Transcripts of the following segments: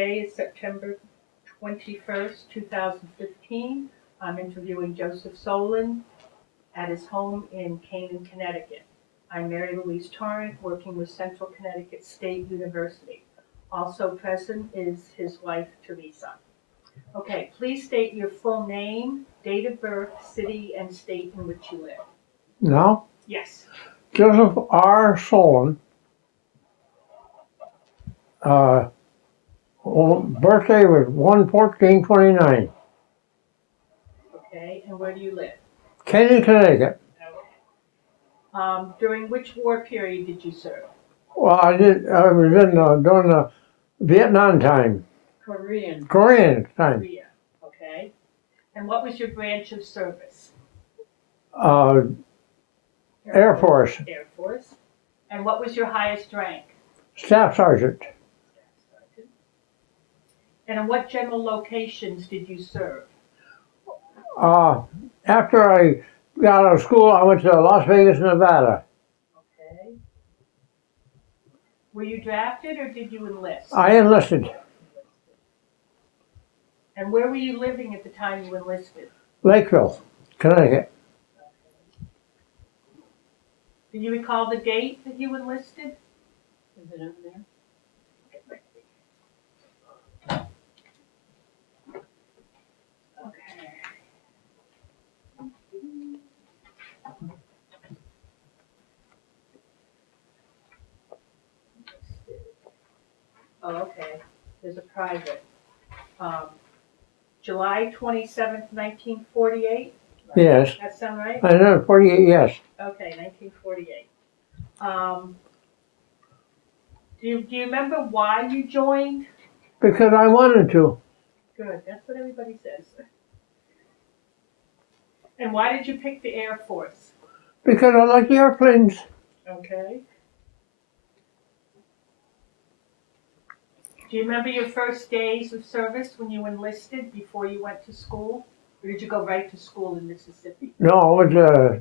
Today is September 21st, 2015. I'm interviewing Joseph Solan at his home in Canaan, Connecticut. I'm Mary Louise Torrent, working with Central Connecticut State University. Also present is his wife, Teresa. Okay, please state your full name, date of birth, city, and state in which you live. No? Yes. Joseph R. Solan. Birthday was 1/14/29. Okay, and where do you live? Canaan, Connecticut. During which war period did you serve? Well, I was in during the Vietnam time. Korean time. Korea. Okay. And what was your branch of service? Air Force. Air Force. And what was your highest rank? Staff Sergeant. And in what general locations did you serve? After I got out of school, I went to Las Vegas, Nevada. Okay. Were you drafted or did you enlist? I enlisted. And where were you living at the time you enlisted? Lakeville, Connecticut. Do you recall the date that you enlisted? Is it over there? Okay. Oh, okay. There's a private. July 27th, 1948? Yes. That sound right? I know, 48, yes. Okay, 1948. Do you remember why you joined? Because I wanted to. Good, that's what everybody says. And why did you pick the Air Force? Because I like the airplanes. Okay. Do you remember your first days of service when you enlisted before you went to school? Or did you go right to school in Mississippi? No, I was,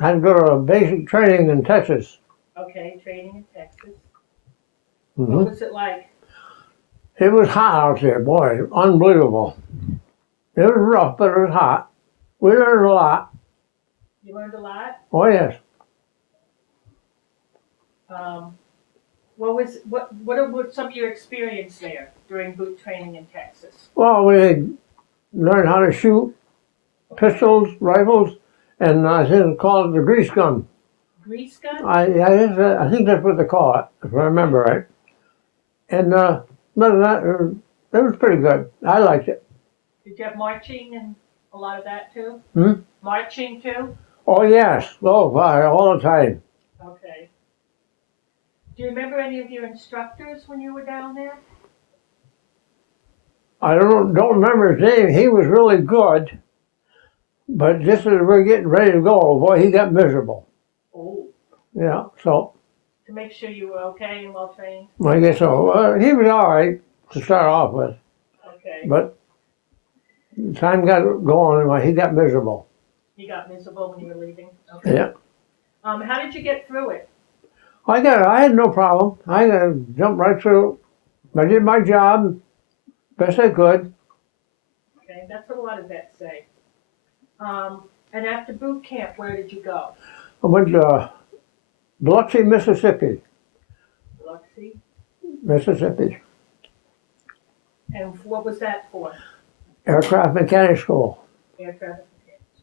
I had to go to basic training in Texas. Okay, training in Texas. Mm-hmm. What was it like? It was hot out there, boy, unbelievable. It was rough, but it was hot. We learned a lot. You learned a lot? Oh, yes. What were some of your experience there during boot training in Texas? Well, we learned how to shoot pistols, rifles, and I think they call it the grease gun. Grease gun? I think that's what they call it, if I remember right. And other than that, it was pretty good. I liked it. Did you have marching and a lot of that too? Marching too? Oh, yes. Oh, God, all the time. Okay. Do you remember any of your instructors when you were down there? I don't remember his name. He was really good. But just as we're getting ready to go, boy, he got miserable. Oh. Yeah, so. To make sure you were okay and well trained? I guess so. He was all right to start off with. Okay. But time got going, he got miserable. He got miserable when you were leaving? Okay. Yeah. How did you get through it? I had no problem. I jumped right through. I did my job best I could. Okay, that's what a lot of vets say. And after boot camp, where did you go? I went to Biloxi, Mississippi. Biloxi? Mississippi. And what was that for? Aircraft Mechanic School. Aircraft mechanics.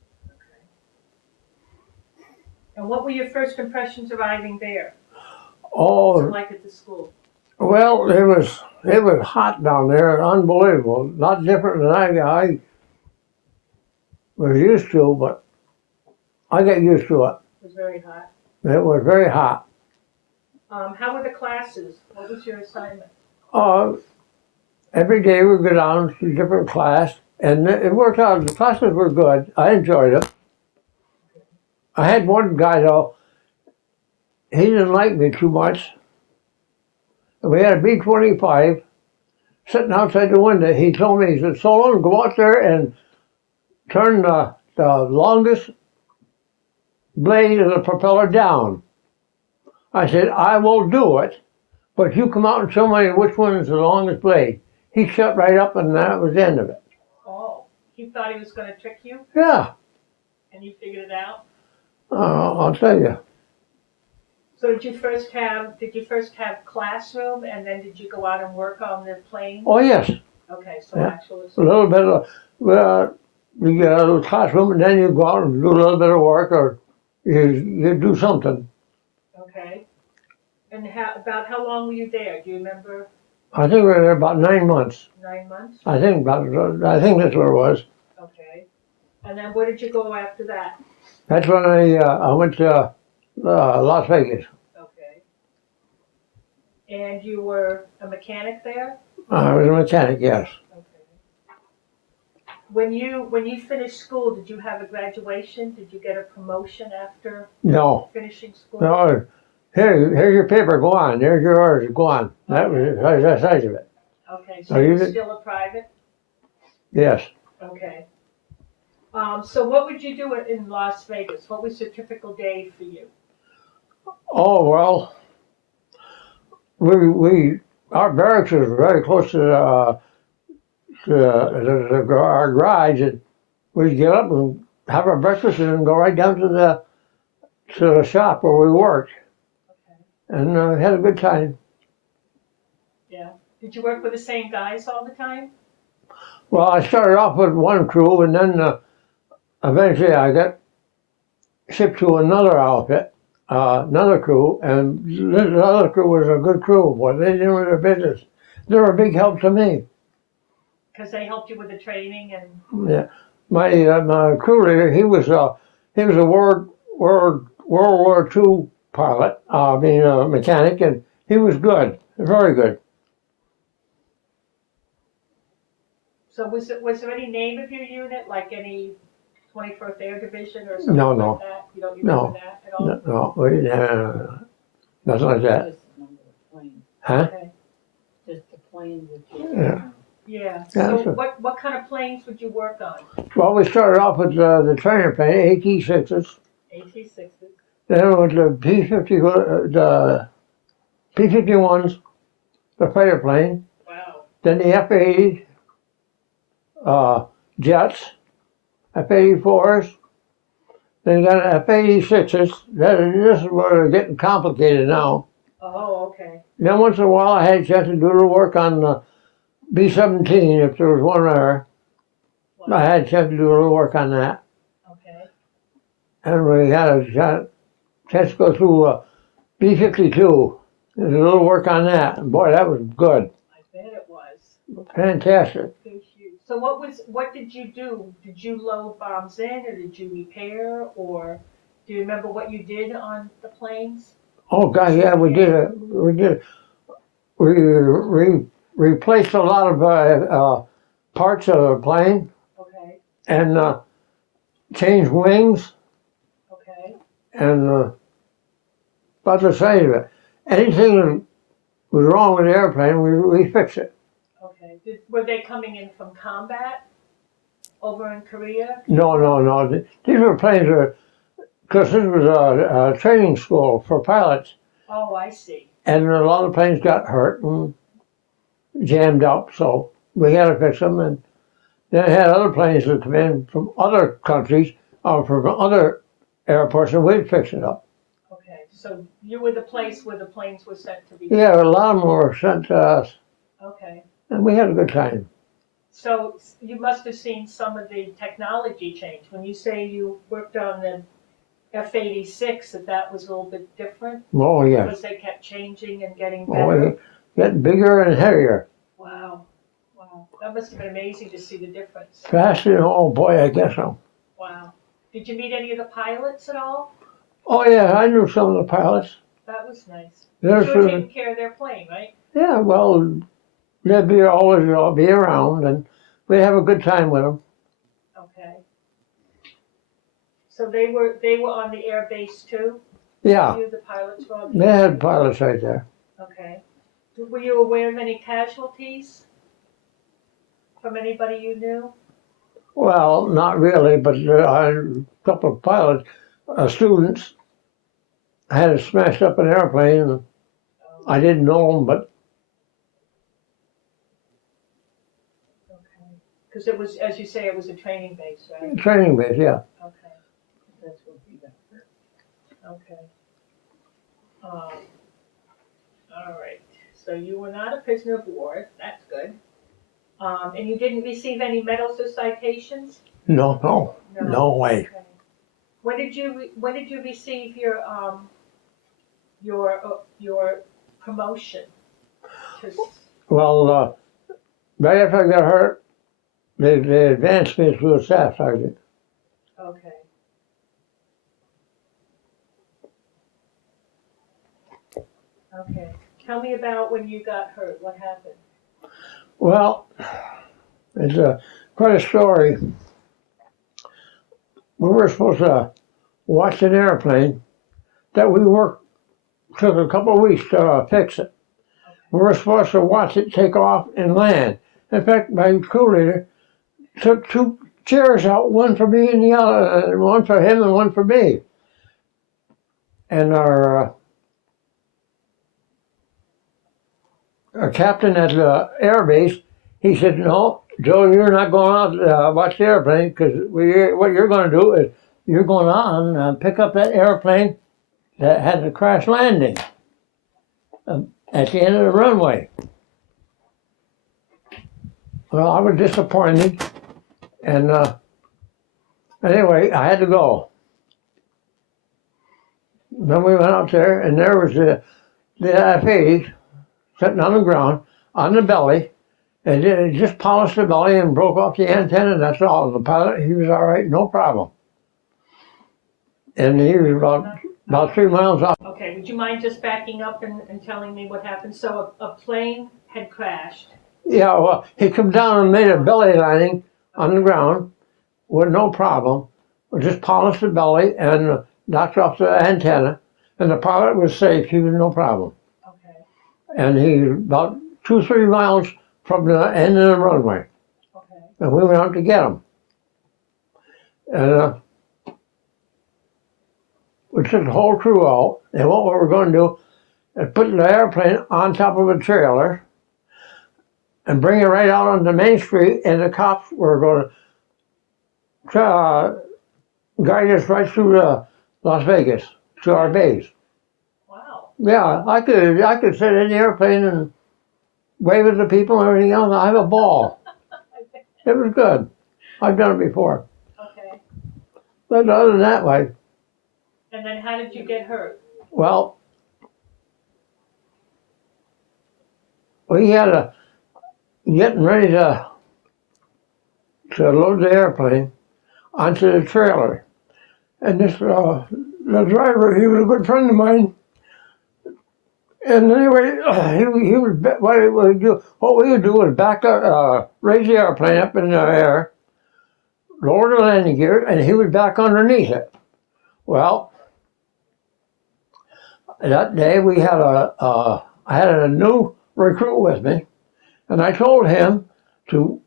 Okay. And what were your first impressions arriving there? Oh, What was it like at the school? well, it was hot down there, unbelievable. Not different than I was used to, but I got used to it. It was very hot. It was very hot. How were the classes? What was your assignment? Every day we go down to a different class, and it worked out. The classes were good. I enjoyed it. I had one guy, though, he didn't like me too much. We had a B-25 sitting outside the window. He told me, he said, Solan, go out there and turn the longest blade of the propeller down. I said, I will do it, but you come out and show me which one is the longest blade. he shut right up, and that was the end of it. Oh, he thought he was going to trick you, Yeah, and you figured it out. I'll tell you. So did you first have classroom, and then did you go out and work on the plane? Oh yes, Okay, so yeah. actual. A little bit of you get a little classroom, and then you go out and do a little bit of work, or you do something. Okay. And about how long were you there? Do you remember? I think we were there about 9 months. 9 months? I think that's what it was. Okay. And then where did you go after that? That's when I went to Las Vegas. Okay. And you were a mechanic there? I was a mechanic, yes. Okay. When you finished school, did you have a graduation? Did you get a promotion after No, finishing school? no. Here's your paper. Go on. There's your orders. Go on. That was the size of it. Okay, so Are you're you- still a private? Yes. Okay. So what would you do in Las Vegas? What was your typical day for you? Oh well, our barracks was very close to our garage, and we'd get up and have our breakfast and then go right down to the shop where we worked, Okay. and had a good time. Yeah. Did you work with the same guys all the time? Well, I started off with one crew, and then eventually I got shipped to another outfit, another crew, and the other crew was a good crew. Boy, they knew their business. They were a big help to me. Because they helped you with the training and. Yeah, my crew leader, he was a World War II pilot, being a mechanic, and he was good, very good. So was there any name of your unit, like any 21st Air Division or something No, like no. that? You don't remember that at all? No, we didn't have nothing like that. Just the number of planes. Huh? Okay. Just the planes that you. Yeah. Yeah. Yeah, So sure. what kind of planes would you work on? Well, we started off with the trainer plane, AT-6s. AT-6s. Then we went to the P-51s, the fighter plane. Wow. Then the F-80 jets, F-84s. Then you got F-86s. This is where they're getting complicated now. Oh, okay. Then once in a while I had a chance to do a little work on the B-17 if there was one there. Wow. I had a chance to do a little work on that. Okay. And we had a chance to go through B-52. There's a little work on that. And boy, that was good. I bet it was. Fantastic. Thank you. So what did you do? Did you load bombs in, or did you repair, or do you remember what you did on the planes? Oh God, yeah, we did. We replaced a lot of parts of the plane Okay. and changed wings Okay. and about the size of it. Anything that was wrong with the airplane, we fixed it. Okay. Were they coming in from combat over in Korea? No. These were planes because this was a training school for pilots, Oh, I see. and a lot of planes got hurt and jammed up, so we had to fix them. And then I had other planes that come in from other countries or from other airports, and we'd fix it up. Okay. So you were the place where the planes were sent to be. Yeah, a lot of them were sent to us, Okay. and we had a good time. So you must have seen some of the technology change. When you say you worked on the F-86, that was a little bit different Oh, yeah. because they kept changing and getting Oh, better. yeah. Getting bigger and heavier. Wow. Wow. That must have been amazing to see the difference. Faster, oh boy, I guess so. Wow. Did you meet any of the pilots at all? Oh, yeah, I knew some of the pilots. That was nice. They're Sure sort of, taking care of their plane, right? yeah, well, they'd be always be around, and we'd have a good time with them. Okay. So they were on the air base too? Yeah, You, the pilots were on the they air had base? pilots right there. Okay. Were you aware of any casualties from anybody you knew? Well, not really, but a couple of pilots, students, had smashed up an airplane. I didn't know them, but Because it was, as you say, it was a training base, right? Training base, yeah. Okay, That's what he got hurt. okay. All right, so you were not a prisoner of war, that's good. And you didn't receive any medals or citations? No way. Okay. When did you receive your promotion to? Well, right after I got hurt, they advanced me to a staff sergeant. Okay. Okay. Tell me about when you got hurt. What happened? Well, it's quite a story. We were supposed to watch an airplane that took a couple of weeks to fix it. We were supposed to watch it take off and land. In fact, my crew leader took two chairs out, one for me and the other, one for him and one for me. And our captain at the air base, he said, "No, Joe, you're not going out to watch the airplane because what you're going to do is you're going on and pick up that airplane that had the crash landing at the end of the runway." Well, I was disappointed, and anyway, I had to go. Then we went out there, and there was the F-80 sitting on the ground, on the belly, and it just polished the belly and broke off the antenna, that's all. The pilot, he was all right, no problem. And he was about 3 miles off. Okay. Would you mind just backing up and telling me what happened? So a plane had crashed. Yeah, well, he come down and made a belly landing on the ground with no problem. We just polished the belly and knocked off the antenna, and the pilot was safe. He was no problem. Okay. And he was about 2-3 miles from the end of the runway. Okay. And we went out to get him. And we took the whole crew out, and what we were going to do is put the airplane on top of a trailer and bring it right out on the main street, and the cops were going to guide us right through Las Vegas to our base. Wow. Yeah, I could sit in the airplane and wave at the people and everything else. I have a ball. It was good. I've done it before. Okay. But other than that, like, And then how did you get hurt? well, we had getting ready to load the airplane onto the trailer. And this, the driver, he was a good friend of mine. And anyway, he was, what we would do was back up, raise the airplane up in the air, lower the landing gear, and he was back underneath it. Well, that day we had I had a new recruit with me, and I told him to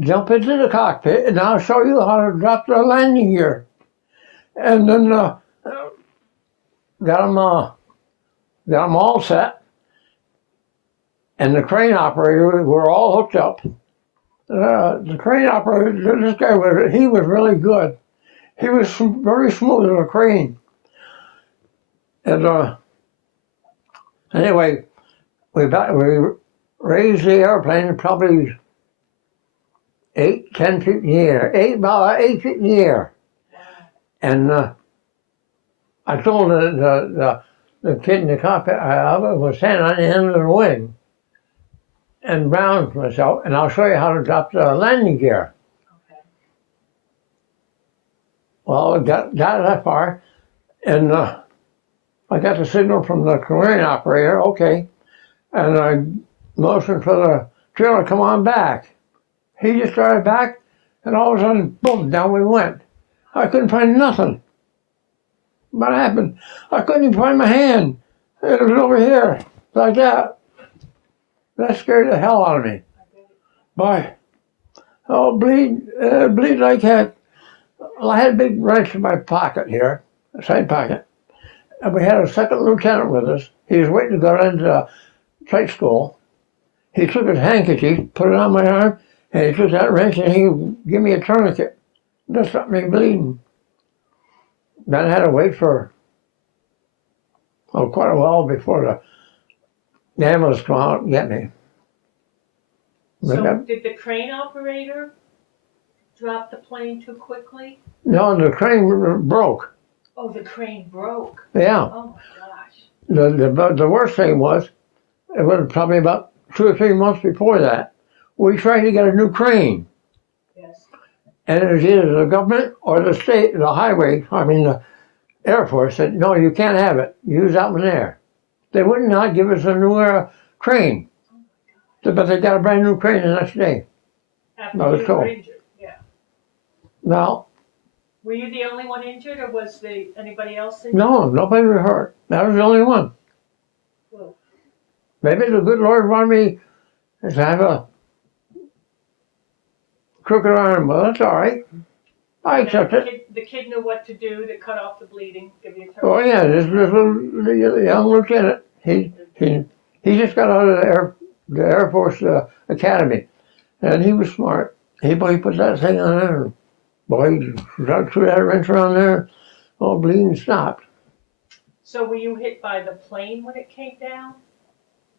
jump into the cockpit, and I'll show you how to drop the landing gear. And then got him all set, and the crane operator were all hooked up. The crane operator, this guy was really good. He was very smooth as a crane. And anyway, we raised the airplane probably 8-10 feet in the air, about 8 feet in the air. And I told the kid in the cockpit, I was standing on the end of the wing and balanced myself, and I'll show you how to drop the landing gear. Okay. Well, I got that far, and I got the signal from the crane operator, okay, and I motioned for the trailer to come on back. He just started back, and all of a sudden, boom, down we went. I couldn't find nothing. What happened? I couldn't even find my hand. It was over here, like that. That scared the hell out of me. Boy, bleed like heck. Well, I had a big wrench in my pocket here, side pocket. And we had a second lieutenant with us. He was waiting to go into flight school. He took his handkerchief, put it on my arm, And he took that wrench and he gave me a tourniquet. That stopped me bleeding. Then I had to wait for quite a while before the ambulance come out and get me. So did the crane operator drop the plane too quickly? No, the crane broke. Oh, the crane broke. Yeah. Oh my gosh. The worst thing was, it was probably about 2 or 3 months before that, we tried to get a new crane. Yes. And it was either the government or the state, the Air Force said, no, you can't have it. Use that one there. They would not give us a new crane. But they got a brand new crane the next day. After No, you it's were cool. injured, yeah. Now, Were you the only one injured, or was anybody else injured? no, nobody was hurt. That was the only one. Well, Maybe the good Lord wanted me to have a crooked arm. Well, that's all right. I accept it. The kid knew what to do to cut off the bleeding, give you a Oh turn. yeah, this little young lieutenant. He just got out of the Air Force Academy, and he was smart. He put that thing on there. And boy, he threw that wrench around there. All bleeding stopped. So were you hit by the plane when it came down?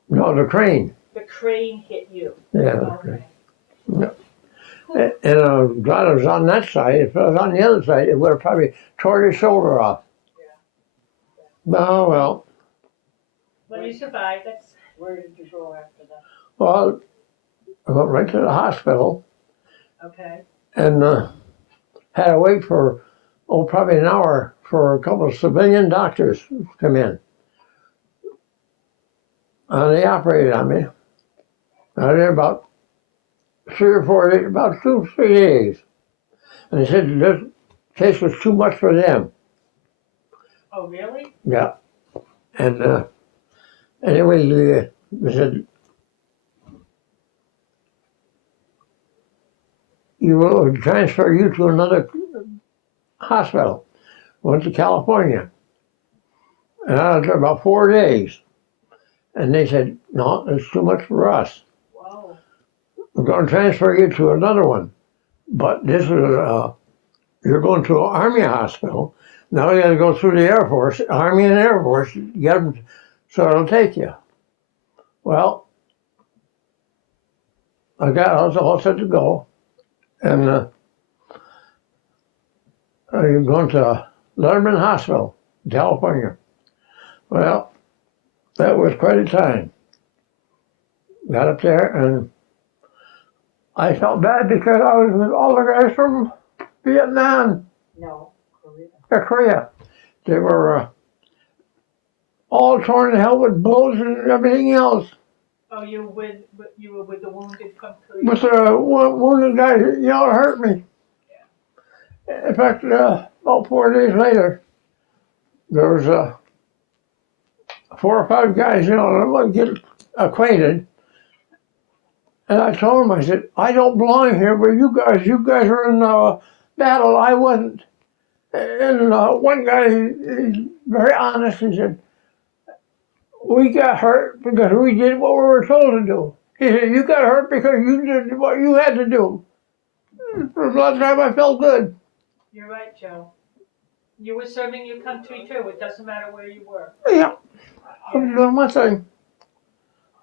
No, the crane. The crane hit you? Yeah. Okay. And glad I was on that side. If I was on the other side, it would have probably tore his shoulder off. Yeah. Oh, well. Well, you survived, that's, Where did you go after that? Well, I went right to the hospital okay. and had to wait for, probably an hour for a couple of civilian doctors to come in. And they operated on me. I was there about 3 or 4 days, about 2 or 3 days. And they said this case was too much for them. Oh, really? Yeah. And anyway, they said, you will transfer you to another hospital. Went to California. And I was there about 4 days. And they said, no, it's too much for us. Wow. We're going to transfer you to another one. But this is, you're going to an Army hospital. Now you got to go through the Air Force, Army and Air Force, get them so it'll take you. Well, I was all set to go. And you're going to Letterman Hospital, California. Well, that was quite a time. Got up there and I felt bad because I was with all the guys from Vietnam, No, Korea. Korea. They were all torn to hell with blows and everything else. Oh, you were with the wounded from Korea? With the wounded guy, hurt me. In fact, about 4 days later, there was 4 or 5 guys, that want to get acquainted. And I told them, I said, I don't belong here, but you guys are in battle. I wasn't. And one guy, he's very honest, he said, we got hurt because we did what we were told to do. He said, you got hurt because you did what you had to do. For the last time I felt good. You're right, Joe. You were serving your country too. It doesn't matter where you were. Yeah, I was doing my thing.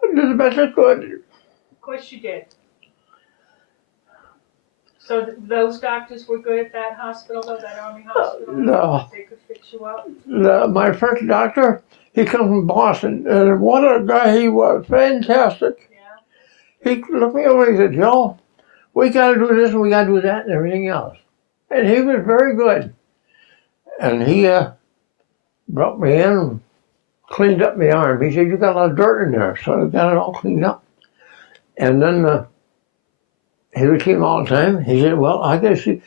I did the best I could. Of course you did. So those doctors were good at that hospital, though, that Army hospital? No. They could fix you up? My first doctor, he come from Boston, and what a guy he was, fantastic. Yeah. He looked me over and he said, Joe, we got to do this and we got to do that and everything else. And he was very good. And he brought me in and cleaned up my arm. He said, you got a lot of dirt in there. So I got it all cleaned up. And then he would came all the time. He said, well, I got to see,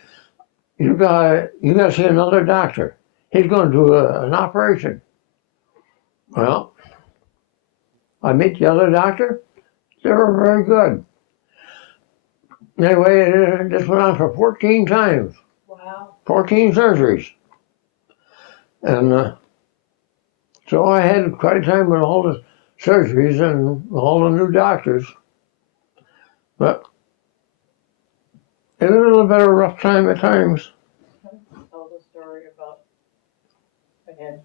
you got to see another doctor. He's going to do an operation. Well, I meet the other doctor. They were very good. Anyway, this went on for 14 times. Wow. 14 surgeries. And so I had quite a time with all the surgeries and all the new doctors. But It was a little bit of a rough time at times. Tell the story about the head,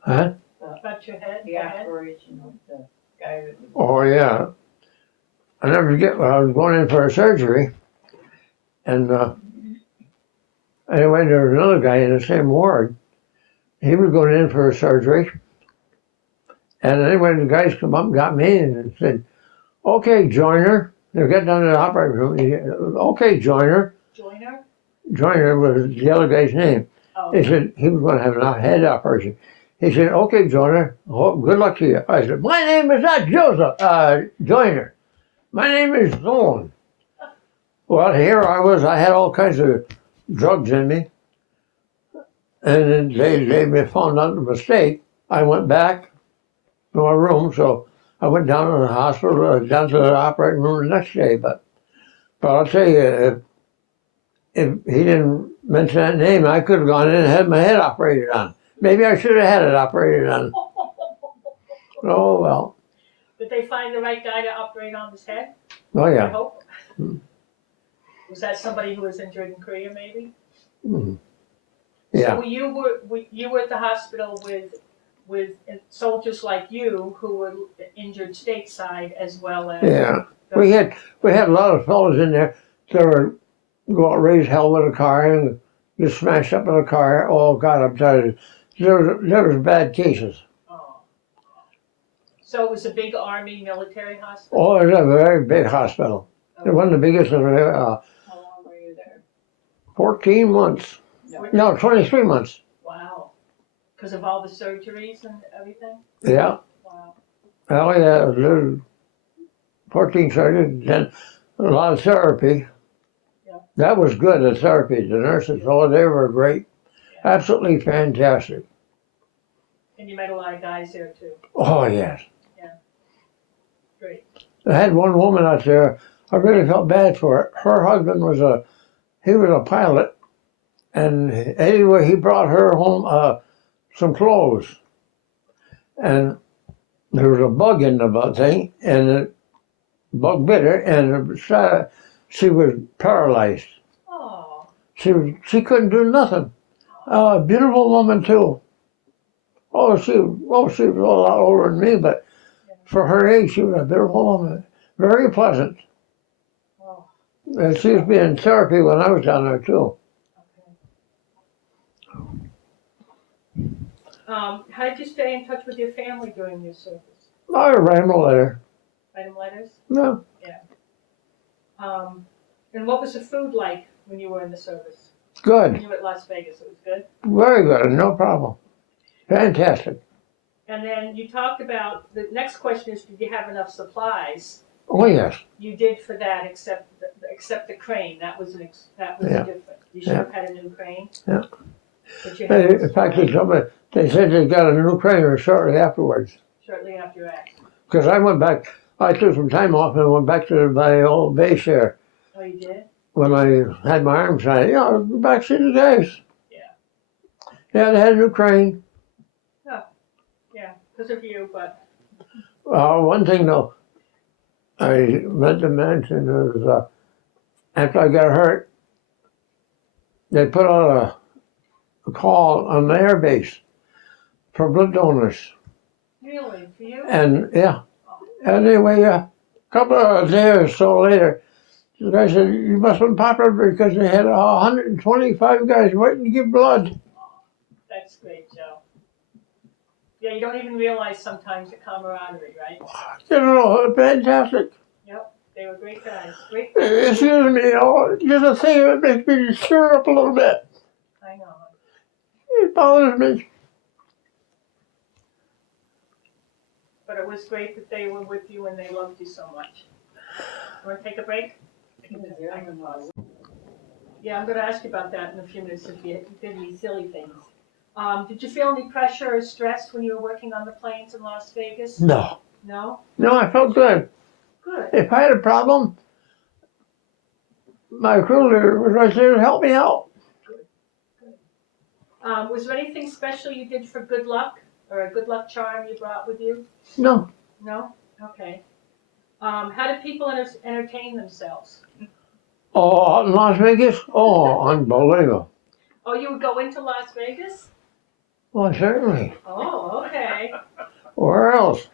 Huh? About your head? the operation of the guy that was. Oh, yeah. I never forget when I was going in for a surgery. And anyway, there was another guy in the same ward. He was going in for a surgery. And anyway, the guys come up and got me and said, okay, Joiner. They're getting down to the operating room. Okay, Joiner. Joiner? Joiner was the other guy's name. Oh, He said he was going to have a head operation. He said, okay, Joiner, good luck to you. I said, my name is not Joiner. My name is Solan. Well, here I was. I had all kinds of drugs in me. And then they found out the mistake. I went back to my room, so I went down to the hospital, down to the operating room the next day. But I'll tell you, if he didn't mention that name, I could have gone in and had my head operated on. Maybe I should have had it operated on. Oh, well. did they find the right guy to operate on his head? Oh, I yeah. hope. Was that somebody who was injured in Korea, maybe? Mhm. Yeah. So you were at the hospital with soldiers like you who were injured stateside as well as. Yeah. We had a lot of fellows in there that were go out raise hell with a car and get smashed up in a car. Oh, God, I'm tired. There was bad cases. Oh. So it was a big Army military hospital? Oh, it was a very big hospital. It wasn't the biggest in How long were you there? 14 months. No, 23 months. Wow. Because of all the surgeries and everything? Yeah. Wow. Oh, yeah, it was 14 surgeries, then a lot of therapy. Yeah. That was good, the therapy. The nurses, oh, they were great. Yeah. Absolutely fantastic. And you met a lot of guys there too. Oh, yes. Great. I had one woman out there, I really felt bad for her. Her husband was a pilot, and anyway, he brought her home some clothes. And there was a bug in the thing, and the bug bit her, and she was paralyzed. Oh. She couldn't do nothing. A beautiful woman too. She was a lot older than me, but for her age, she was a beautiful woman. Very pleasant. Oh. And she was being in therapy when I was down there too. Okay. How did you stay in touch with your family during your service? I write them a letter. Write them letters? No, And what was the food like when you were in the service? good. When you were at Las Vegas, it was good? Very good, no problem. Fantastic. And then you talked about, the next question is, did you have enough supplies? Oh, yes. You did for that, except the crane. That was Yeah. different. You should have had a new crane. Yeah. But you had In fact, they said they got a new crane shortly afterwards. shortly after your accident. Because I went back, I took some time off and went back to my old base there Oh, you did? when I had my arm shot. Yeah, I was back to the guys. Yeah. Yeah, they had a new crane. Yeah, because of you, but One thing though, I meant to mention is after I got hurt, they put out a call on the air base for blood donors. really, for you? And yeah, anyway, a couple of days or so later, the guy said, you must have been popular because they had 125 guys waiting to give blood. That's great, Joe. Yeah, you don't even realize sometimes the camaraderie, right? You know, fantastic. Yep, they were great guys. Great. Excuse me, just a thing that makes me stir up a little bit. I know. It bothers me. But it was great that they were with you and they loved you so much. You want to take a break? Yeah, I'm going to ask you about that in a few minutes if you did any silly things. Did you feel any pressure or stress when you were working on the planes in Las Vegas? No. No? No, I felt good. Good. If I had a problem, my crew leader was right there to help me out. Was there anything special you did for good luck or a good luck charm you brought with you? No. No? Okay. How did people entertain themselves? Oh, out in Las Vegas? Oh, unbelievable. Oh, you would go into Las Vegas? Well, certainly. Oh, okay. Where else?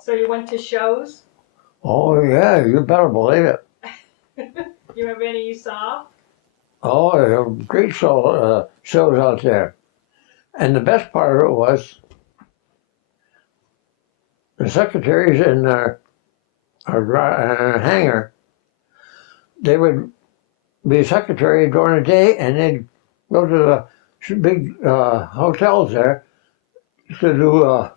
So you went to shows? Oh, yeah, you better believe it. You remember any you saw? Oh, there were great shows out there. And the best part of it was the secretaries in our hangar, they would be secretary during the day and they'd go to the big hotels there to do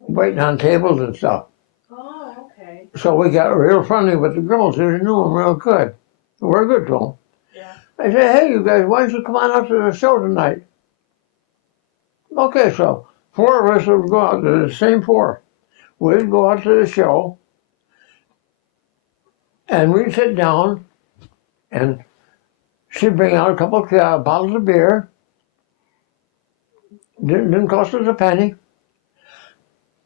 waiting on tables and stuff. Oh, okay. So we got real friendly with the girls. We knew them real good. We're good to them. Yeah. I said, hey, you guys, why don't you come on up to the show tonight? Okay, so 4 of us would go out, the same 4. We'd go out to the show and we'd sit down and she'd bring out a couple of bottles of beer. Didn't cost us a penny.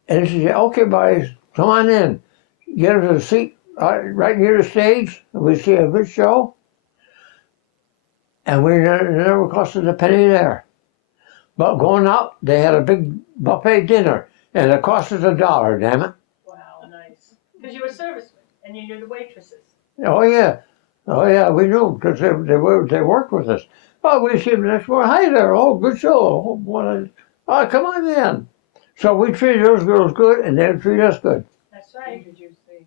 And she said, okay, boys, come on in. Get us a seat right near the stage. We see a good show. And it never cost us a penny there. But going out, they had a big buffet dinner. And it cost us $1, damn it. Wow, nice. Because you were servicemen and you knew the waitresses. Oh, yeah. Oh, yeah, we knew because they worked with us. Oh, we see them next morning. Hi there. Oh, good show. Oh, come on in. So we treated those girls good and they treat us good. That's right. Who did you see?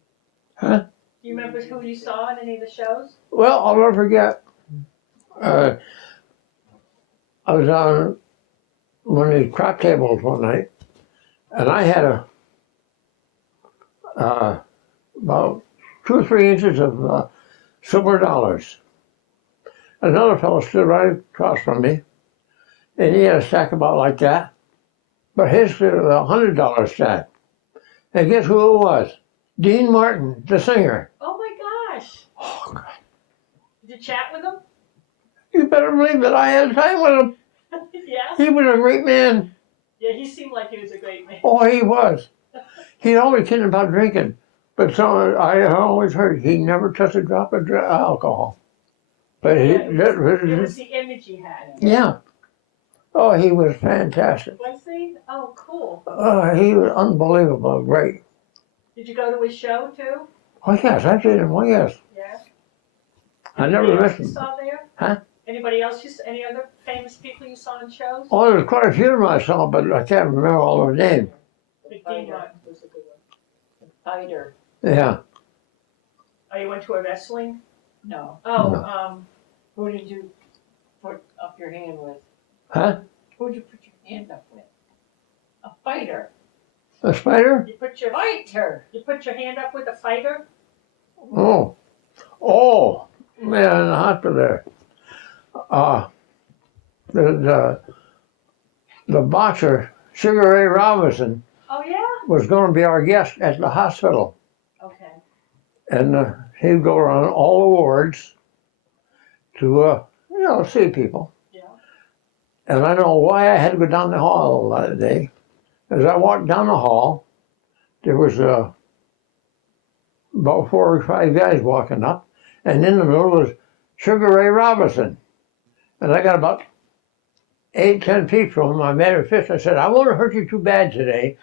Huh? Do you remember who you saw in any of the shows? Well, I'll never forget. I was on one of these crap tables one night, and I had about 2 or 3 inches of silver dollars. Another fellow stood right across from me, and he had a stack about like that, but his was a $100 stack. And guess who it was? Dean Martin, the singer. Oh my gosh. Oh, God. Did you chat with him? You better believe that I had time with him. Yeah? He was a great man. Yeah, he seemed like he was a great man. Oh, he was. He'd always kidding about drinking, but so I always heard he never touched a drop of alcohol. But It was the image he had. yeah. Oh, he was fantastic. Was he? Oh, cool. Oh, he was unbelievable, great. Did you go to his show too? Oh, yes, I seen him. Oh, yes. Yeah. I never Anybody missed else you him. saw there? Huh? Anybody else? Any other famous people you saw in shows? Oh, there's quite a few of them I saw, but I can't remember all their names. The Big fighter Martin. was a good one. The fighter. Yeah. Oh, you went to a wrestling? No. Oh, No. Who did you put up your hand with? Huh? Who did you put your hand up with? A fighter. A spider? you put your hand up with a fighter? Oh. Oh. Man, in the hospital there. The boxer, Sugar Ray Robinson, Oh yeah. was going to be our guest at the hospital. Okay. And he'd go around all the wards to, see people. Yeah. And I don't know why I had to go down the hall that day. As I walked down the hall, there was about 4 or 5 guys walking up, and in the middle was Sugar Ray Robinson. And I got about 8, 10 feet from him. I made a fist. I said, I won't hurt you too bad today.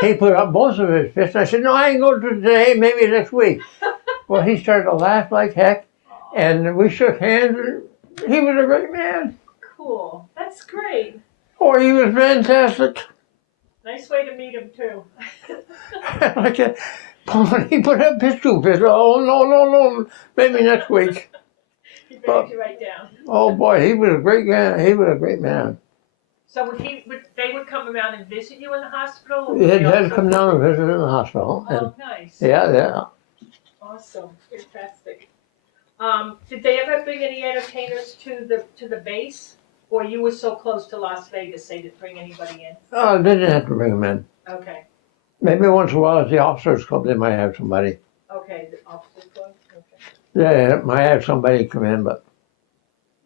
He put up both of his fists. I said, no, I ain't going to today, maybe next week. Well, he started to laugh like heck, and we shook hands. And he was a great man. Cool. That's great. Oh, he was fantastic. Nice way to meet him too. I said, he put up his 2 fists. Oh, no, maybe next week. He begged you right down. Oh, boy, he was a great man. He was a great man. So they would come around and visit you in the hospital? Or He would had they to also- come down and visit in the hospital. And Oh, nice. yeah. Awesome. Fantastic. Did they ever bring any entertainers to the base? Or you were so close to Las Vegas they didn't bring anybody in? Oh, they didn't have to bring him in. Okay. Maybe once in a while at the officers club they might have somebody. Okay, the officer club? Okay. Yeah, they might have somebody come in, but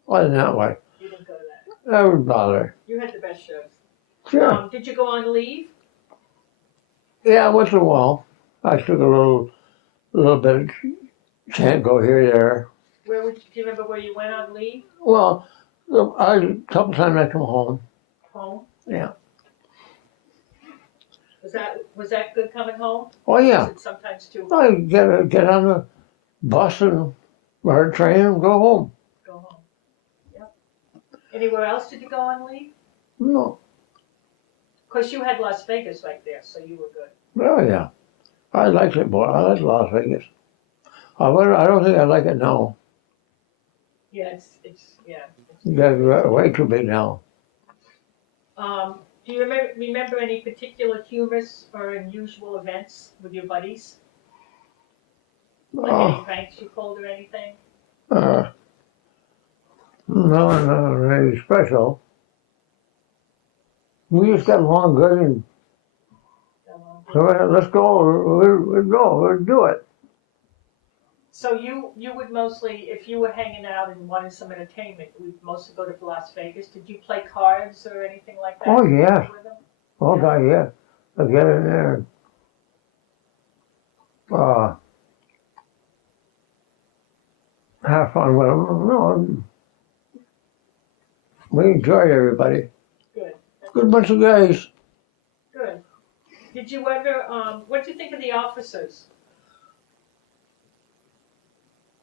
other than that way, You didn't go to that. that would bother. You had the best shows. Sure. Did you go on leave? Yeah, once in a while. I took a little a little bit. Can't go here, there. Do you remember where you went on leave? Well, a couple times I come home. Home? Yeah. Was that good coming home? Oh yeah. Was it sometimes too I get on the bus or train and go home. go home? Yep. Anywhere else did you go on leave? No. Of course, you had Las Vegas right there, so you were good. Oh yeah. I liked it, boy. I like Las Vegas. I don't think I like it now. Yeah, it's That's way too big now. Do you remember any particular humorous or unusual events with your buddies? Like any pranks you pulled or anything? No, not really special. We just got along good, and so let's go. We'll go. We'll do it. So you would mostly, if you were hanging out and wanted some entertainment, you would mostly go to Las Vegas. Did you play cards or anything like that? Oh yeah. With them? Oh God, yeah. I'll get in there. Have fun with them. No, we enjoyed everybody. Good. Good bunch of guys. Good. Did you ever, what did you think of the officers?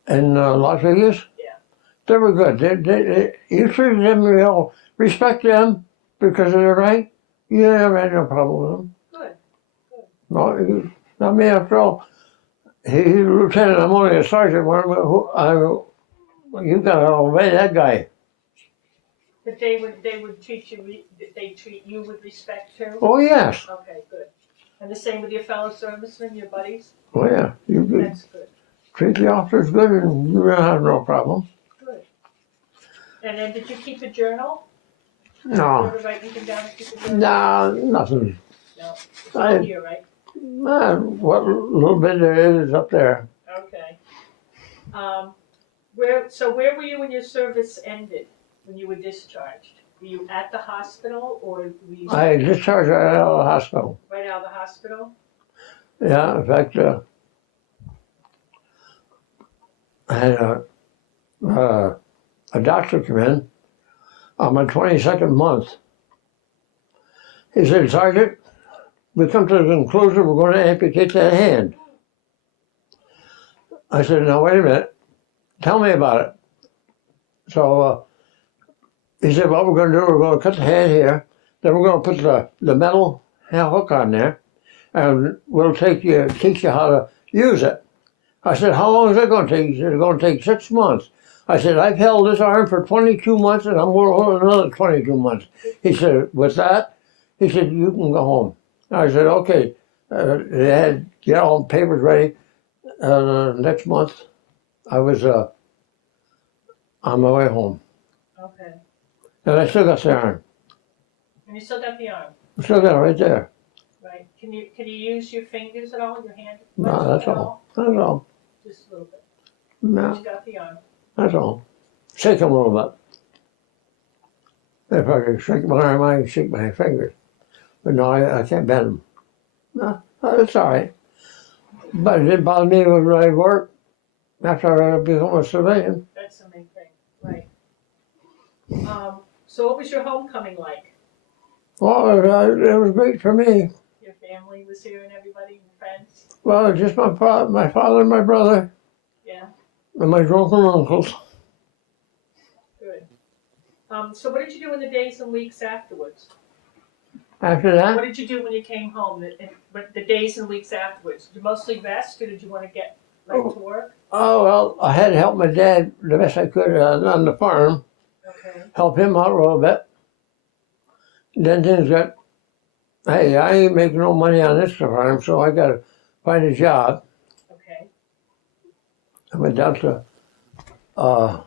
In Las Vegas? Yeah. They were good. You treated them real, respect them because of their rank. You never had no problem with them. Good. No, not me after all. He's a lieutenant. I'm only a sergeant. You gotta obey that guy. That they would treat you with respect too? Oh yes. Okay, good. And the same with your fellow servicemen, your buddies? Oh yeah. You could That's good. treat the officers good, and you don't have no problem. Good. And then did you keep a journal? Did you No. ever write anything down to keep a journal? No, nothing. No. It's all here, right? What little bit there is up there. Okay. Where were you when your service ended? When you were discharged? Were you at the hospital or were you I discharged right out of the hospital. right out of the hospital? Yeah, in fact, I had a doctor come in on my 22nd month. He said, Sergeant, we come to the conclusion we're going to amputate that hand. I said, now wait a minute, tell me about it. So he said, what we're going to do, we're going to cut the hand here, then we're going to put the metal hook on there, and we'll teach you how to use it. I said, how long is that going to take? He said, it's going to take 6 months. I said, I've held this arm for 22 months, and I'm going to hold another 22 months. He said, with that? He said, you can go home. I said, okay. They had get all the papers ready. Next month, I was on my way home. Okay. And I still got the arm. And you still got the arm, I still got it right there. right? Can you use your fingers at all, your hand? No, that's at all. That's all. Just a little bit. No, You got the arm. that's all. Shake them a little bit. If I could shake my arm, I can shake my fingers. But no, I can't bend them. No, that's all right. But it didn't bother me when I worked after I became a civilian. That's the main thing, right? So what was your homecoming like? Well, it was great for me. Your family was here and everybody, and friends? Well, just my father and my brother. Yeah. And my drunken uncles. Good. So what did you do in the days and weeks afterwards? After that, What did you do when you came home, the days and weeks afterwards? Did you mostly rest, or did you want to get right to work? oh well, I had to help my dad the best I could on the farm. Okay. Help him out a little bit. Then things got, hey, I ain't making no money on this farm, so I got to find a job. Okay. I went down to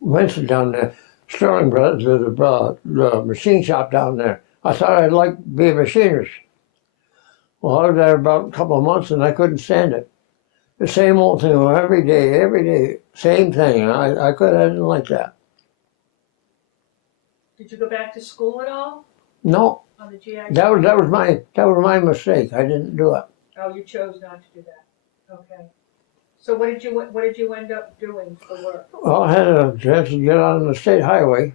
Winston down there, Sterling Brothers, the machine shop down there. I thought I'd like to be a machinist. Well, I was there about a couple of months and I couldn't stand it. The same old thing every day, same thing. I didn't like that. Did you go back to school at all No, on the GI? that was my mistake. I didn't do it. Oh, you chose not to do that. Okay. So what did you end up doing for work Well, I had a chance to get on the state highway,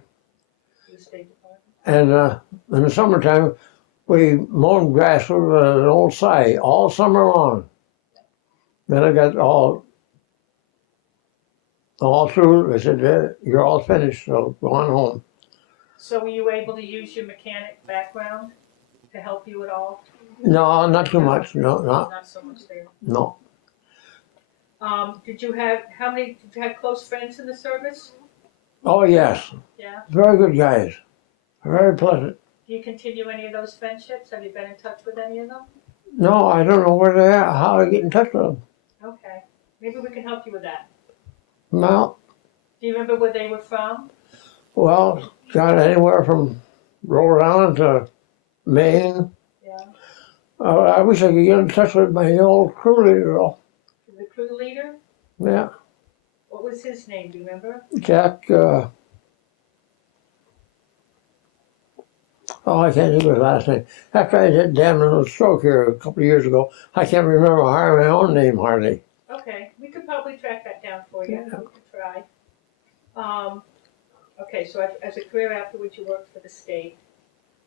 for the State Department? and in the summertime, we mowed grass with an old scythe all summer long. Then I got all through. They said, "You're all finished, so go on home." So were you able to use your mechanic background to help you at all? No, not too much. No, Not so much there. no. Did you have close friends in the service? Oh yes, Yeah. very good guys, very pleasant. Do you continue any of those friendships? Have you been in touch with any of them? No, I don't know where they are, how to get in touch with them. Okay. Maybe we can help you with that. Well, Do you remember where they were from? well, got anywhere from Rhode Island to Maine. Yeah. I wish I could get in touch with my old crew leader, though. The crew leader? Yeah, What was his name? Do you remember? Jack. Oh, I can't think of his last name. After I had damn little stroke here a couple of years ago, I can't remember my own name hardly. Okay, we could probably track that down for you. Yeah. We could try. Okay, so as a career afterwards, you worked for the state.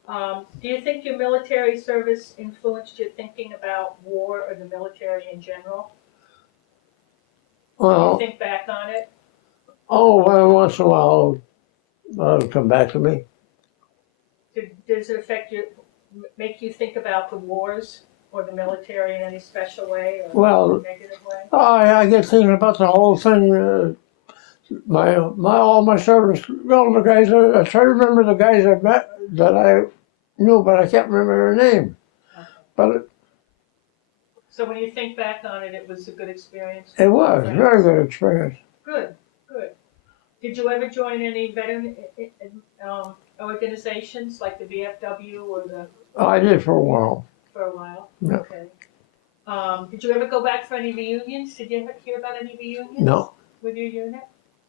Do you think your military service influenced your thinking about war or the military in general? Do you Well, think back on it? well, once in a while, it'll come back to me. Does it make you think about the wars or the military in any special way or Well, negative way? I get thinking about the whole thing. All my service. Well, the guys. I try to remember the guys I met that I knew, but I can't remember their name. Okay. But So when you think back on it, it was a good experience? it was a very good experience. Good, good. Did you ever join any veteran organizations like the VFW or I did for a while. for a while? Yeah. Okay. Did you ever go back for any reunions? Did you ever hear about any reunions? No, With your unit?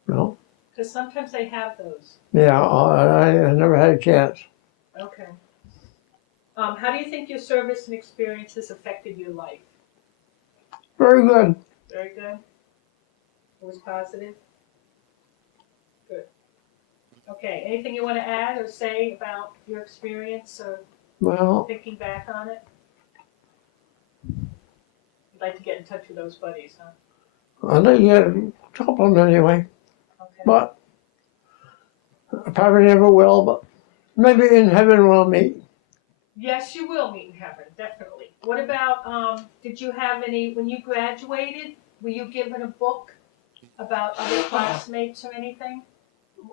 no. Because sometimes they have those. Yeah, I never had a chance. Okay. How do you think your service and experiences affected your life? Very good. Very good. It was positive? Good. Okay, anything you want to add or say about your experience or Well, thinking back on it? You'd like to get in touch with those buddies, huh? I think you had a couple of them anyway, Okay. but I probably never will. But maybe in heaven we'll meet. Yes, you will meet in heaven, definitely. What about, did you have any, when you graduated, were you given a book about other classmates or anything?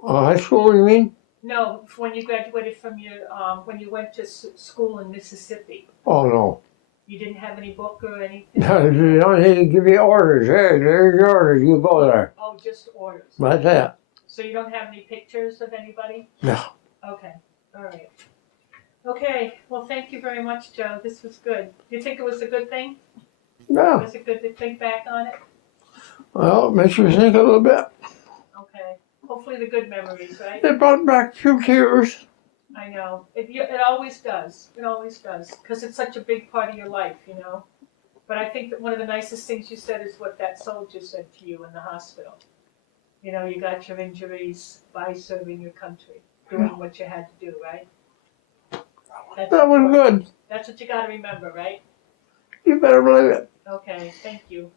High school, you mean? No, when you graduated from your, when you went to school in Mississippi. Oh no. You didn't have any book or anything? You don't need to give you orders. Hey, there's your orders. You go there. Oh, just orders. That's it. So you don't have any pictures of anybody? No. Okay, all right. Okay, well, thank you very much, Joe. This was good. Do you think it was a good thing? Yeah. Was it good to think back on it? Well, it makes you think a little bit. Okay. Hopefully the good memories, right? It brought back a few tears. I know. It always does. It always does. Because it's such a big part of your life, you know. But I think that one of the nicest things you said is what that soldier said to you in the hospital. You know, you got your injuries by serving your country, doing what you had to do, right? That was good. That's what you got to remember, right? You better believe it. Okay, thank you.